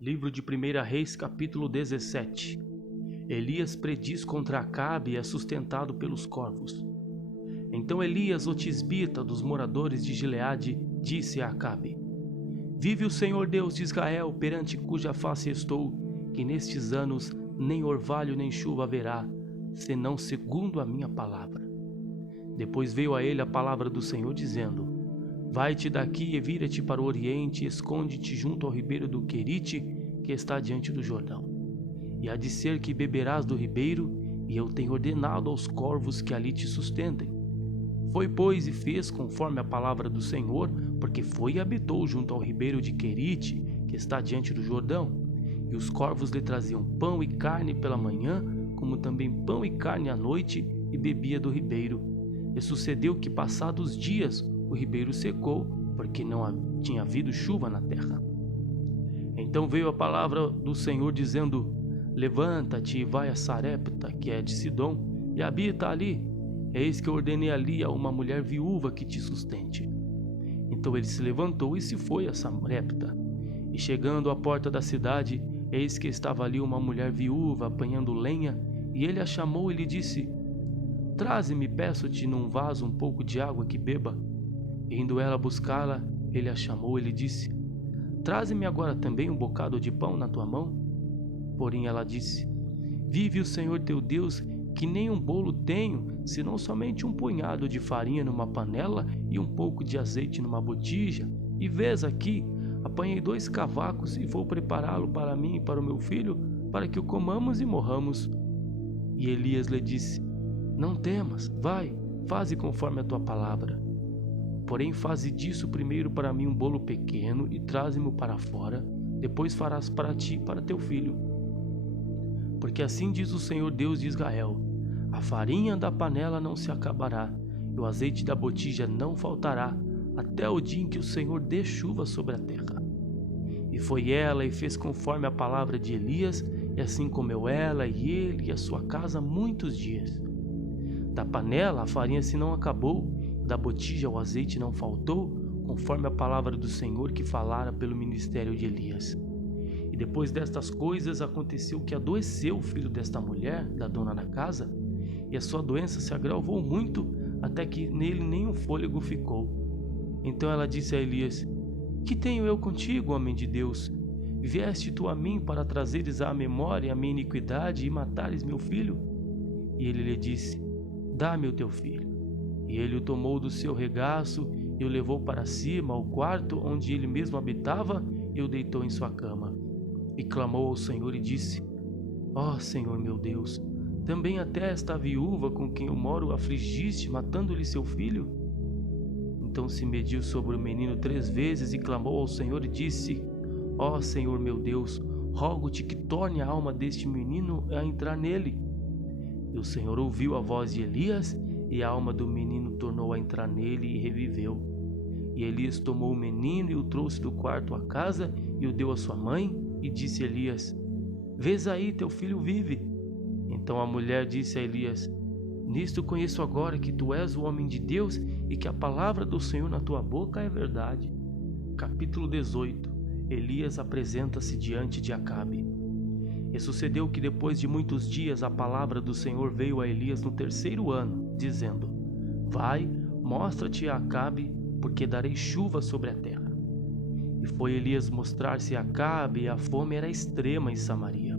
Livro de 1 Reis, capítulo 17. Elias prediz contra Acabe e é sustentado pelos corvos. Então Elias, o tisbita dos moradores de Gileade, disse a Acabe: Vive o Senhor Deus de Israel, perante cuja face estou, que nestes anos nem orvalho nem chuva haverá, senão segundo a minha palavra. Depois veio a ele a palavra do Senhor, dizendo: Vai-te daqui e vira-te para o oriente, e esconde-te junto ao ribeiro do Querite, que está diante do Jordão. E há de ser que beberás do ribeiro, e eu tenho ordenado aos corvos que ali te sustentem. Foi, pois, e fez conforme a palavra do Senhor, porque foi e habitou junto ao ribeiro de Querite, que está diante do Jordão. E os corvos lhe traziam pão e carne pela manhã, como também pão e carne à noite, e bebia do ribeiro. E sucedeu que, passados dias, o ribeiro secou, porque não tinha havido chuva na terra. Então veio a palavra do Senhor, dizendo: Levanta-te e vai a Sarepta, que é de Sidom, e habita ali. Eis que eu ordenei ali a uma mulher viúva que te sustente. Então ele se levantou e se foi a Sarepta. E chegando à porta da cidade, eis que estava ali uma mulher viúva apanhando lenha, e ele a chamou e lhe disse: Traze-me, peço-te, num vaso um pouco de água que beba. E indo ela buscá-la, ele a chamou e lhe disse: Traze-me agora também um bocado de pão na tua mão. Porém ela disse: Vive o Senhor teu Deus, que nem um bolo tenho, senão somente um punhado de farinha numa panela e um pouco de azeite numa botija. E vês aqui, apanhei 2 cavacos e vou prepará-lo para mim e para o meu filho, para que o comamos e morramos. E Elias lhe disse: Não temas, vai, faze conforme a tua palavra. Porém faze disso primeiro para mim um bolo pequeno e traze-mo para fora, depois farás para ti e para teu filho. Porque assim diz o Senhor Deus de Israel: a farinha da panela não se acabará, e o azeite da botija não faltará, até o dia em que o Senhor dê chuva sobre a terra. E foi ela e fez conforme a palavra de Elias, e assim comeu ela e ele e a sua casa muitos dias. Da panela a farinha se não acabou, da botija o azeite não faltou, conforme a palavra do Senhor que falara pelo ministério de Elias. E depois destas coisas aconteceu que adoeceu o filho desta mulher, da dona da casa, e a sua doença se agravou muito, até que nele nenhum fôlego ficou. Então ela disse a Elias: Que tenho eu contigo, homem de Deus? Vieste tu a mim para trazeres à memória a minha iniquidade e matares meu filho? E ele lhe disse: Dá-me o teu filho. E ele o tomou do seu regaço e o levou para cima, ao quarto onde ele mesmo habitava, e o deitou em sua cama. E clamou ao Senhor e disse: Ó Senhor meu Deus, também até esta viúva com quem eu moro afligiste, matando-lhe seu filho? Então se mediu sobre o menino 3 vezes e clamou ao Senhor e disse: Ó Senhor meu Deus, rogo-te que torne a alma deste menino a entrar nele. E o Senhor ouviu a voz de Elias, e a alma do menino tornou a entrar nele e reviveu. E Elias tomou o menino e o trouxe do quarto à casa e o deu à sua mãe, e disse a Elias: Vês aí, teu filho vive. Então a mulher disse a Elias: Nisto conheço agora que tu és o homem de Deus e que a palavra do Senhor na tua boca é verdade. Capítulo 18. Elias apresenta-se diante de Acabe. E sucedeu que depois de muitos dias a palavra do Senhor veio a Elias no 3º ano, dizendo: Vai, mostra-te a Acabe, porque darei chuva sobre a terra. E foi Elias mostrar-se a Acabe, e a fome era extrema em Samaria.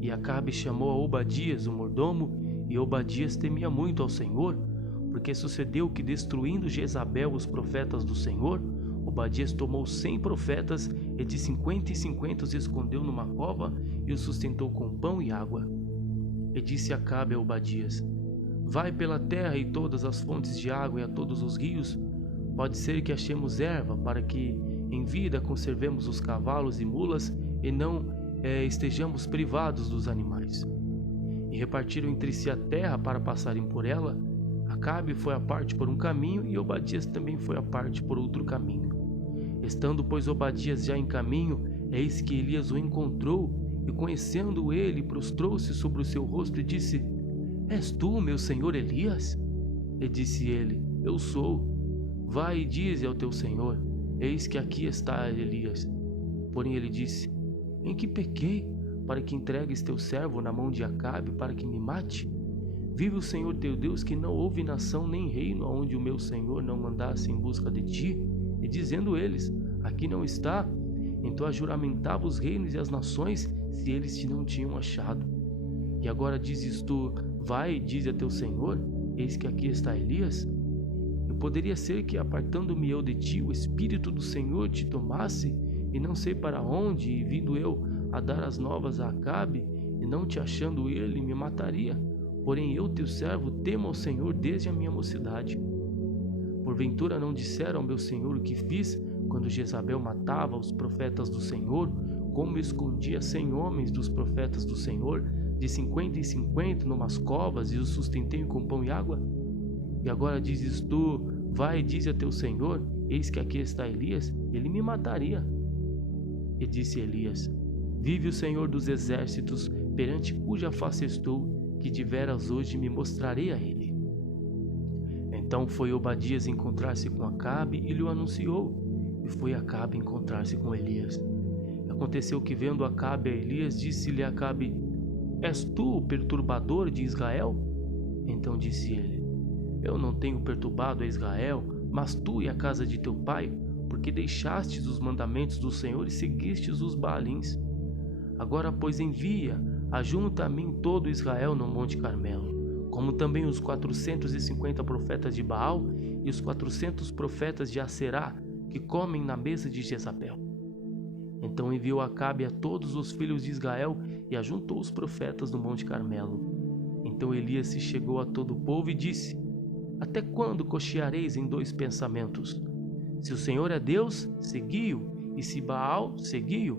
E Acabe chamou a Obadias, o mordomo, e Obadias temia muito ao Senhor, porque sucedeu que, destruindo Jezabel os profetas do Senhor, Obadias tomou 100 profetas e de 50 em 50 os escondeu numa cova e os sustentou com pão e água. E disse Acabe a Obadias: Vai pela terra e todas as fontes de água e a todos os rios. Pode ser que achemos erva, para que em vida conservemos os cavalos e mulas e não estejamos privados dos animais. E repartiram entre si a terra para passarem por ela. Acabe foi a parte por um caminho e Obadias também foi a parte por outro caminho. Estando, pois, Obadias já em caminho, eis que Elias o encontrou, e conhecendo ele, prostrou-se sobre o seu rosto e disse: És tu, meu senhor Elias? E disse ele: Eu sou. Vai e dize ao teu senhor: Eis que aqui está Elias. Porém ele disse: Em que pequei, para que entregues teu servo na mão de Acabe, para que me mate? Vive o Senhor teu Deus, que não houve nação nem reino onde o meu Senhor não mandasse em busca de ti. E dizendo eles, aqui não está, então ajuramentava os reinos e as nações, se eles te não tinham achado. E agora dizes tu, vai e dize a teu Senhor, eis que aqui está Elias? E poderia ser que, apartando-me eu de ti, o Espírito do Senhor te tomasse, e não sei para onde, e vindo eu a dar as novas a Acabe, e não te achando ele, me mataria. Porém eu, teu servo, temo ao Senhor desde a minha mocidade. Porventura não disseram ao meu Senhor o que fiz, quando Jezabel matava os profetas do Senhor, como escondia 100 homens dos profetas do Senhor, de 50 em 50 numas covas, e os sustentei com pão e água? E agora dizes tu, vai e dize a teu Senhor, eis que aqui está Elias, ele me mataria. E disse Elias, vive o Senhor dos exércitos, perante cuja face estou, que de veras hoje me mostrarei a ele. Então foi Obadias encontrar-se com Acabe e lhe o anunciou, e foi Acabe encontrar-se com Elias. Aconteceu que, vendo Acabe a Elias, disse-lhe Acabe, és tu o perturbador de Israel? Então disse ele, eu não tenho perturbado a Israel, mas tu e a casa de teu pai, porque deixastes os mandamentos do Senhor e seguistes os Baalins. Agora, pois, envia, ajunta a mim todo Israel no Monte Carmelo, como também os 450 profetas de Baal e os 400 profetas de Aserá, que comem na mesa de Jezabel. Então enviou Acabe a todos os filhos de Israel e ajuntou os profetas no Monte Carmelo. Então Elias se chegou a todo o povo e disse, até quando cocheareis em dois pensamentos? Se o Senhor é Deus, segui-o, e se Baal, segui-o.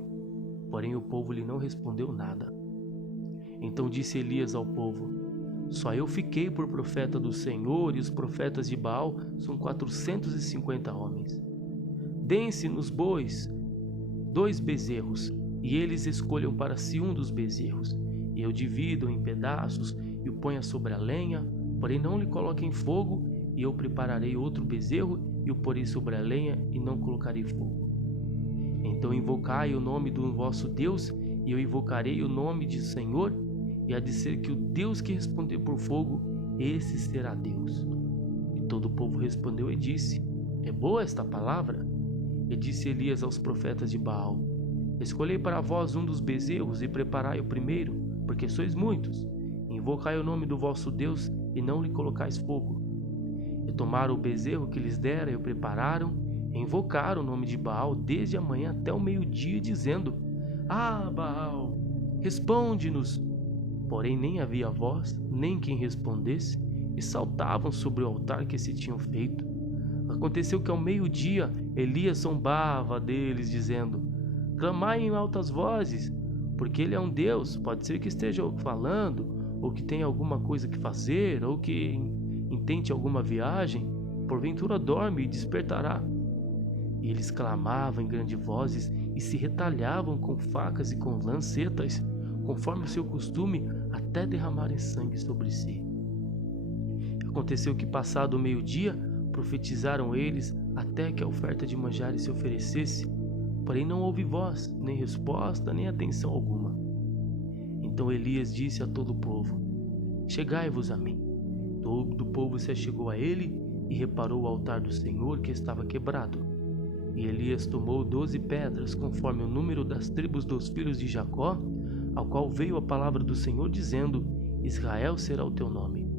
Porém o povo lhe não respondeu nada. Então disse Elias ao povo, só eu fiquei por profeta do Senhor, e os profetas de Baal são 450 homens. Deem-se nos bois 2 bezerros, e eles escolham para si um dos bezerros, e eu divido em pedaços e o ponha sobre a lenha, porém não lhe coloquem fogo, e eu prepararei outro bezerro e o porei sobre a lenha e não colocarei fogo. Então invocai o nome do vosso Deus, e eu invocarei o nome de Senhor, e há de ser que o Deus que responder por fogo, esse será Deus. E todo o povo respondeu e disse, é boa esta palavra? E disse Elias aos profetas de Baal, escolhei para vós um dos bezerros e preparai o primeiro, porque sois muitos. Invocai o nome do vosso Deus e não lhe colocais fogo. E tomaram o bezerro que lhes dera e o prepararam, e invocaram o nome de Baal desde a manhã até o meio-dia, dizendo, Baal, responde-nos. Porém nem havia voz, nem quem respondesse, e saltavam sobre o altar que se tinham feito. Aconteceu que ao meio-dia Elias zombava deles, dizendo, clamai em altas vozes, porque ele é um Deus, pode ser que esteja falando, ou que tenha alguma coisa que fazer, ou que intente alguma viagem, porventura dorme e despertará. E eles clamavam em grandes vozes e se retalhavam com facas e com lancetas, conforme o seu costume, até derramarem sangue sobre si. Aconteceu que, passado o meio-dia, profetizaram eles até que a oferta de manjares se oferecesse, porém não houve voz, nem resposta, nem atenção alguma. Então Elias disse a todo o povo, chegai-vos a mim. Todo o povo se achegou a ele e reparou o altar do Senhor que estava quebrado. E Elias tomou 12 pedras, conforme o número das tribos dos filhos de Jacó, ao qual veio a palavra do Senhor, dizendo, Israel será o teu nome.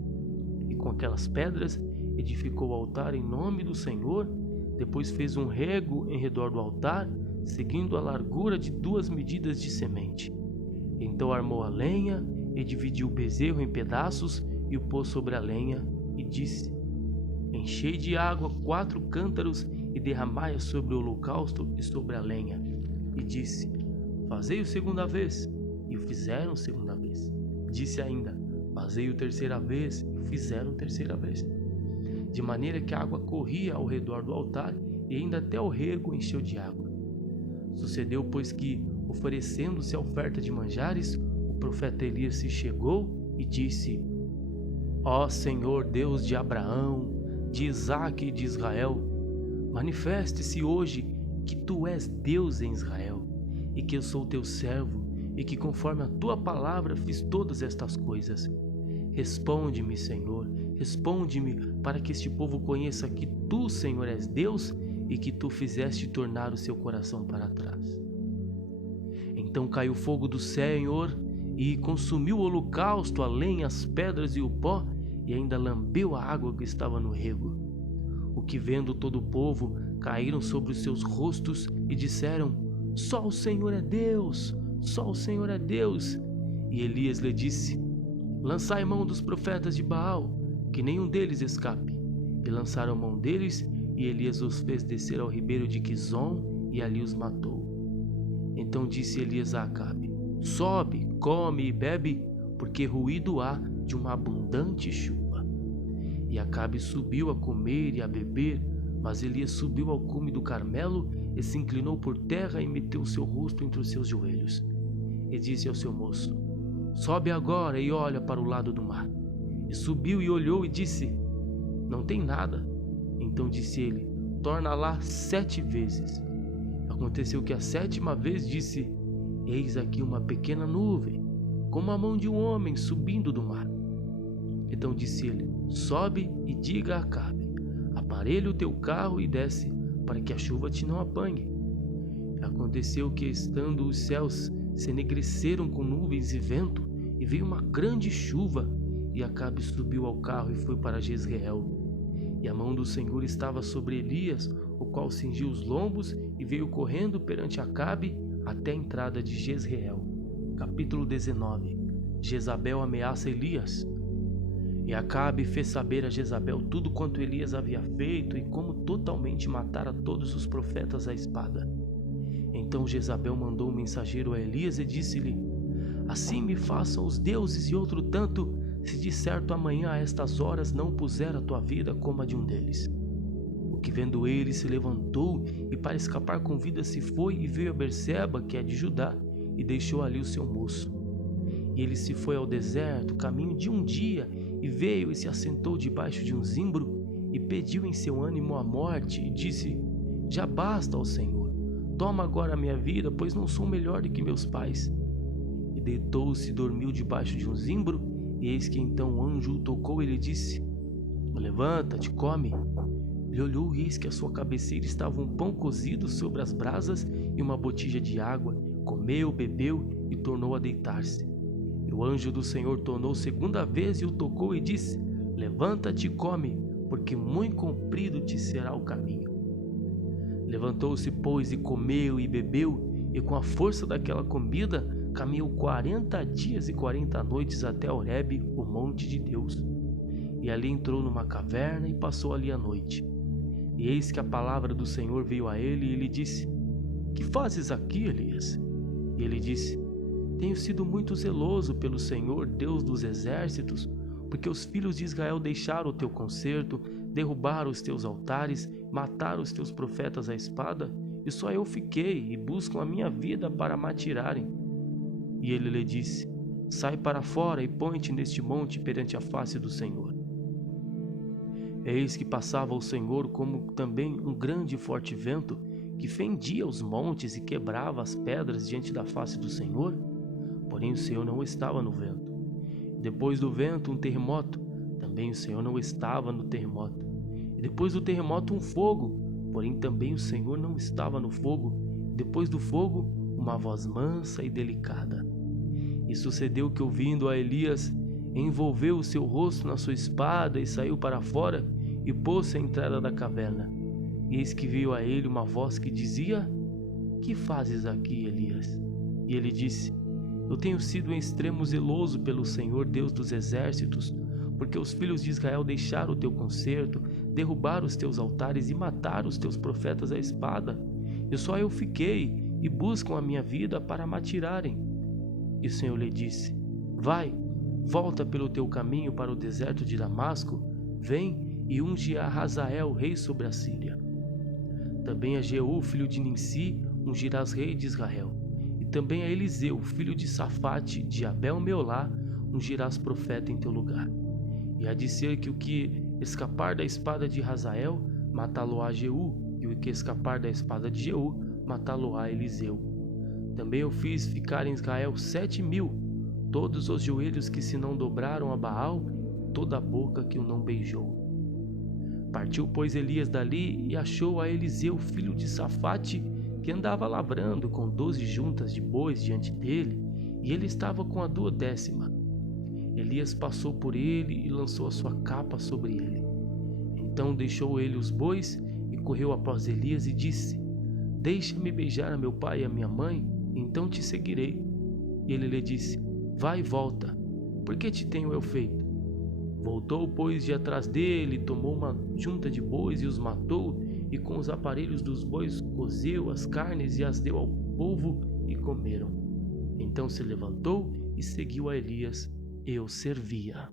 E com aquelas pedras edificou o altar em nome do Senhor, depois fez um rego em redor do altar, seguindo a largura de 2 medidas de semente. Então armou a lenha e dividiu o bezerro em pedaços e o pôs sobre a lenha e disse, enchei de água 4 cântaros e derramai-a sobre o holocausto e sobre a lenha. E disse, fazei-o segunda vez, e o fizeram segunda vez. Disse ainda, fazei-o terceira vez, e o fizeram terceira vez. De maneira que a água corria ao redor do altar, e ainda até o rego encheu de água. Sucedeu, pois, que, oferecendo-se a oferta de manjares, o profeta Elias se chegou e disse, ó Senhor Deus de Abraão, de Isaque e de Israel, manifeste-se hoje que tu és Deus em Israel, e que eu sou teu servo, e que conforme a tua palavra fiz todas estas coisas. Responde-me, Senhor, responde-me, para que este povo conheça que tu, Senhor, és Deus e que tu fizeste tornar o seu coração para trás. Então caiu fogo do Senhor e consumiu o holocausto, a lenha, as pedras e o pó, e ainda lambeu a água que estava no rego. O que vendo todo o povo, caíram sobre os seus rostos e disseram: Só o Senhor é Deus, só o Senhor é Deus. E Elias lhe disse: Lançai mão dos profetas de Baal, que nenhum deles escape. E lançaram mão deles, e Elias os fez descer ao ribeiro de Quizon, e ali os matou. Então disse Elias a Acabe: Sobe, come e bebe, porque ruído há de uma abundante chuva. E Acabe subiu a comer e a beber, mas Elias subiu ao cume do Carmelo e se inclinou por terra e meteu o seu rosto entre os seus joelhos. E disse ao seu moço: Sobe agora e olha para o lado do mar. E subiu e olhou e disse: Não tem nada. Então disse ele: Torna lá 7 vezes. Aconteceu que a 7ª vez disse: Eis aqui uma pequena nuvem, como a mão de um homem subindo do mar. Então disse ele: Sobe e diga a Acabe: Aparelha o teu carro e desce, para que a chuva te não apanhe. Aconteceu que, estando os céus se enegreceram com nuvens e vento, e veio uma grande chuva, e Acabe subiu ao carro e foi para Jezreel. E a mão do Senhor estava sobre Elias, o qual cingiu os lombos e veio correndo perante Acabe até a entrada de Jezreel. Capítulo 19. Jezabel ameaça Elias. E Acabe fez saber a Jezabel tudo quanto Elias havia feito e como totalmente matara todos os profetas à espada. Então Jezabel mandou um mensageiro a Elias e disse-lhe: Assim me façam os deuses e outro tanto, se de certo amanhã a estas horas não puser a tua vida como a de um deles. O que vendo ele se levantou e para escapar com vida se foi e veio a Berseba, que é de Judá, e deixou ali o seu moço. E ele se foi ao deserto, caminho de um dia, e veio e se assentou debaixo de um zimbro, e pediu em seu ânimo a morte, e disse: Já basta, ó Senhor, toma agora a minha vida, pois não sou melhor do que meus pais. E deitou-se e dormiu debaixo de um zimbro, e eis que então o anjo o tocou e lhe disse: Levanta-te, come. Ele olhou e eis que à sua cabeceira estava um pão cozido sobre as brasas e uma botija de água. Comeu, bebeu e tornou a deitar-se. E o anjo do Senhor tornou 2ª vez e o tocou e disse: Levanta-te e come, porque muito comprido te será o caminho. Levantou-se, pois, e comeu e bebeu, e com a força daquela comida caminhou 40 dias e 40 noites até Horebe, o monte de Deus. E ali entrou numa caverna e passou ali a noite. E eis que a palavra do Senhor veio a ele e lhe disse: Que fazes aqui, Elias? E ele disse: Tenho sido muito zeloso pelo Senhor, Deus dos exércitos, porque os filhos de Israel deixaram o teu concerto, derrubaram os teus altares, mataram os teus profetas à espada, e só eu fiquei, e buscam a minha vida para me atirarem. E ele lhe disse: Sai para fora e põe-te neste monte perante a face do Senhor. Eis que passava o Senhor como também um grande e forte vento, que fendia os montes e quebrava as pedras diante da face do Senhor, porém o Senhor não estava no vento. Depois do vento um terremoto, também o Senhor não estava no terremoto. E depois do terremoto um fogo, porém também o Senhor não estava no fogo. E depois do fogo uma voz mansa e delicada. E sucedeu que, ouvindo a Elias, envolveu o seu rosto na sua espada e saiu para fora e pôs-se à entrada da caverna. E eis que veio a ele uma voz que dizia: Que fazes aqui, Elias? E ele disse: Eu tenho sido em extremo zeloso pelo Senhor, Deus dos exércitos, porque os filhos de Israel deixaram o teu concerto, derrubaram os teus altares e mataram os teus profetas à espada. E só eu fiquei, e buscam a minha vida para me atirarem. E o Senhor lhe disse: Vai, volta pelo teu caminho para o deserto de Damasco, vem e unge a Hazael, rei sobre a Síria. Também a Jeú, filho de Ninsi, ungirás rei de Israel. E também a Eliseu, filho de Safate, de Abel-Meolá, ungirás profeta em teu lugar. E há de ser que o que escapar da espada de Hazael, matá-lo-á Jeú, e o que escapar da espada de Jeú, matá-lo-á Eliseu. Também eu fiz ficar em Israel 7.000, todos os joelhos que se não dobraram a Baal, toda a boca que o não beijou. Partiu, pois, Elias dali e achou a Eliseu, filho de Safate, que andava lavrando com 12 juntas de bois diante dele, e ele estava com a 12ª. Elias passou por ele e lançou a sua capa sobre ele. Então deixou ele os bois e correu após Elias e disse: Deixa-me beijar a meu pai e a minha mãe, então te seguirei. E ele lhe disse: Vai e volta, por que te tenho eu feito? Voltou, pois, de atrás dele, tomou uma junta de bois e os matou, e com os aparelhos dos bois cozeu as carnes e as deu ao povo, e comeram. Então se levantou e seguiu a Elias, e o servia.